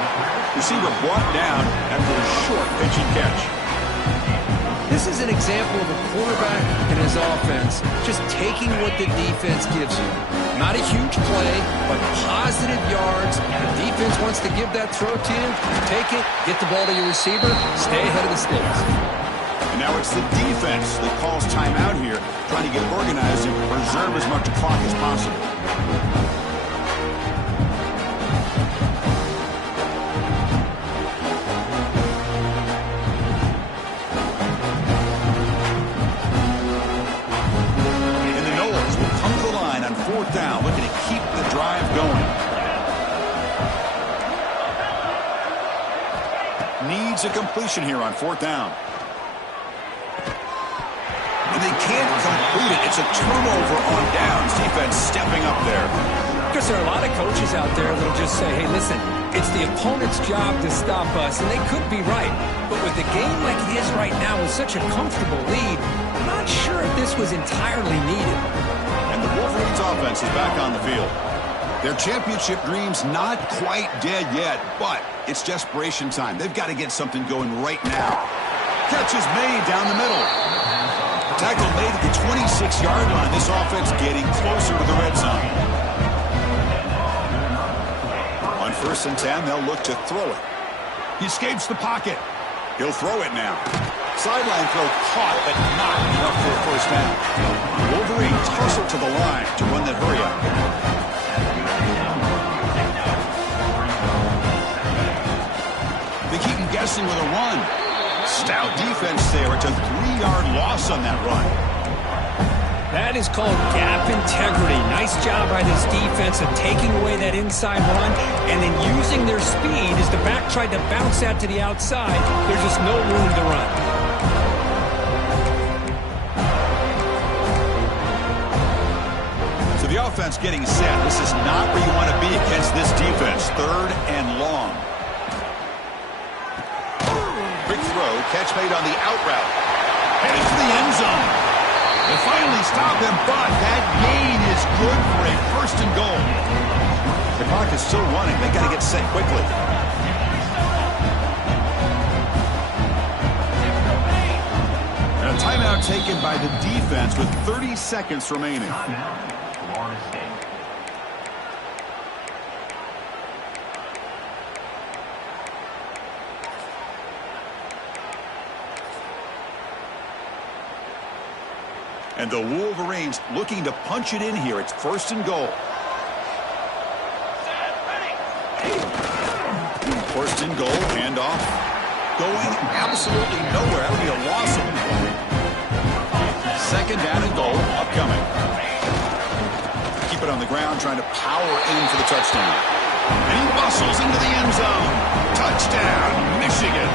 Receiver brought down after a short pitch and catch. This is an example of a quarterback and his offense just taking what the defense gives you. Not a huge play, but positive yards. The defense wants to give that throw to you. Take it, get the ball to your receiver, stay ahead of the sticks. And now it's the defense that calls timeout here, trying to get organized and preserve as much clock as possible. Fourth down, looking to keep the drive going. Needs a completion here on fourth down. And they can't complete it. It's a turnover on downs. Defense stepping up there. Because there are a lot of coaches out there that'll just say, hey, listen, it's the opponent's job to stop us, and they could be right. But with the game like it is right now with such a comfortable lead, I'm not sure if this was entirely needed. And the Wolverines offense is back on the field. Their championship dream's not quite dead yet, but it's desperation time. They've got to get something going right now. Catch is made down the middle. Tackle made at the 26-yard line. This offense getting closer to the red zone. On 1st and 10, they'll look to throw it. He escapes the pocket. He'll throw it now. Sideline throw caught, but not enough for a first down. Wolverines hustle to the line to run that hurry up. They keep him guessing with a run. Stout defense there. It's a 3-yard loss on that run. That is called gap integrity. Nice job by this defense of taking away that inside run and then using their speed as the back tried to bounce out to the outside. There's just no room to run. So the offense getting set. This is not where you want to be against this defense. 3rd and long. Quick throw, catch made on the out route. Headed to the end zone. They finally stop him, but that gain is good for a 1st and goal. The clock is still running. They got to get set quickly. And a timeout taken by the defense with 30 seconds remaining. And the Wolverines looking to punch it in here. It's 1st and goal. 1st and goal, handoff. Going absolutely nowhere. That'll be a loss of the ball. 2nd down and goal, upcoming. Keep it on the ground, trying to power in for the touchdown. And he bustles into the end zone. Touchdown, Michigan.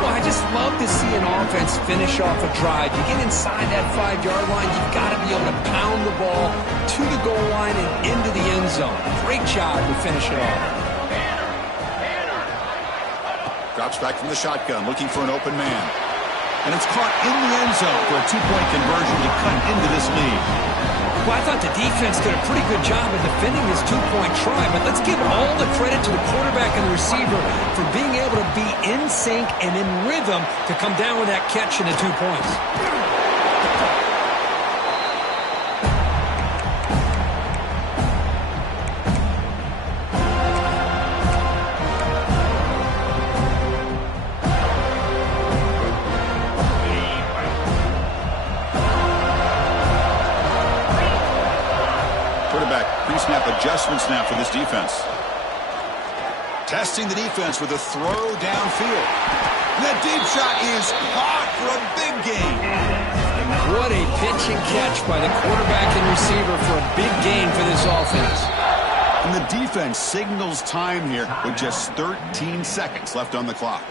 Well, I just love to see an offense finish off a drive. You get inside that 5-yard line, you've got to be able to pound the ball to the goal line and into the end zone. Great job to finish it off. Drops back from the shotgun, looking for an open man. And it's caught in the end zone for a 2-point conversion to cut into this lead. Well, I thought the defense did a pretty good job of defending this 2-point try, but let's give all the credit to the quarterback and the receiver for being able to be in sync and in rhythm to come down with that catch and the 2 points. Pre-snap adjustments now for this defense. Testing the defense with a throw downfield. And that deep shot is caught for a big gain. What a pitch and catch by the quarterback and receiver for a big gain for this offense. And the defense signals time here with just 13 seconds left on the clock.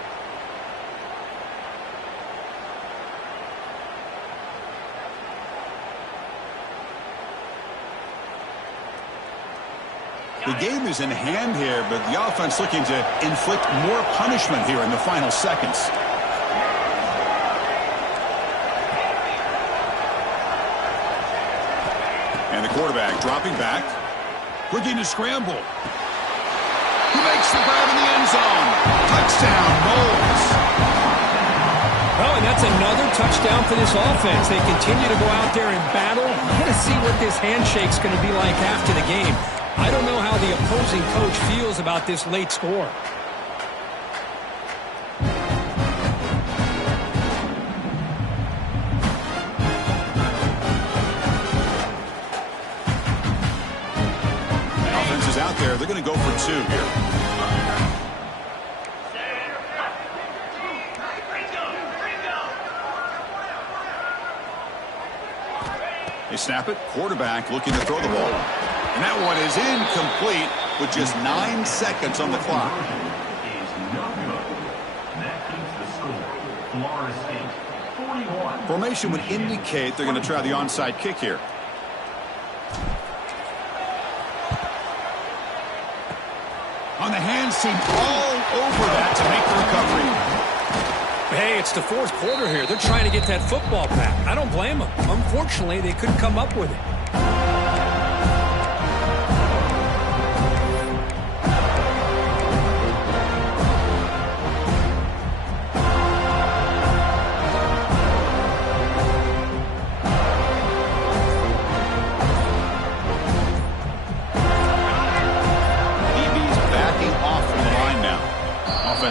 The game is in hand here, but the offense looking to inflict more punishment here in the final seconds. And the quarterback dropping back, looking to scramble. He makes the grab in the end zone. Touchdown, Knowles. Oh, and that's another touchdown for this offense. They continue to go out there and battle. I'm going to see what this handshake's going to be like after the game. I don't know how the opposing coach feels about this late score. Offense is out there. They're going to go for 2 here. They snap it. Quarterback looking to throw the ball. And that one is incomplete with just 9 seconds on the clock. Formation would indicate they're going to try the onside kick here. On the hands team all over that to make the recovery. Hey, it's the 4th quarter here. They're trying to get that football back. I don't blame them. Unfortunately, they couldn't come up with it.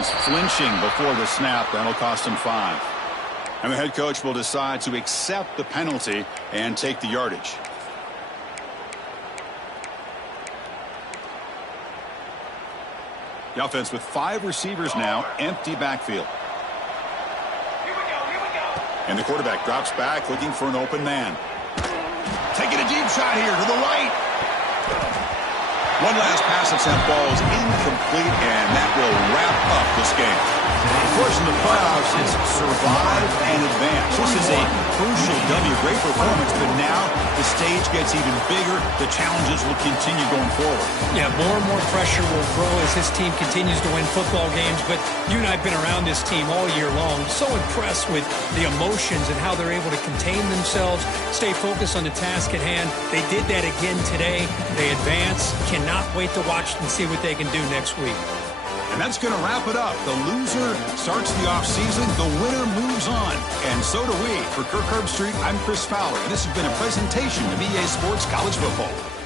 was flinching before the snap. That'll cost him 5. And the head coach will decide to accept the penalty and take the yardage. The offense with 5 receivers now, empty backfield. And the quarterback drops back looking for an open man. Taking a deep shot here to the right. One last pass attempt, ball is incomplete, and that will wrap up this game. Of course, in the playoffs, it's survive and advance. This is a crucial W. Great performance, but now the stage gets even bigger. The challenges will continue going forward. Yeah, more and more pressure will grow as this team continues to win football games. But you and I have been around this team all year long. So impressed with the emotions and how they're able to contain themselves, stay focused on the task at hand. They did that again today. They advance. Cannot wait to watch and see what they can do next week. And that's going to wrap it up. The loser starts the offseason. The winner moves on. And so do we. For Kirk Herbstreit, I'm Chris Fowler. And this has been a presentation of EA Sports College Football.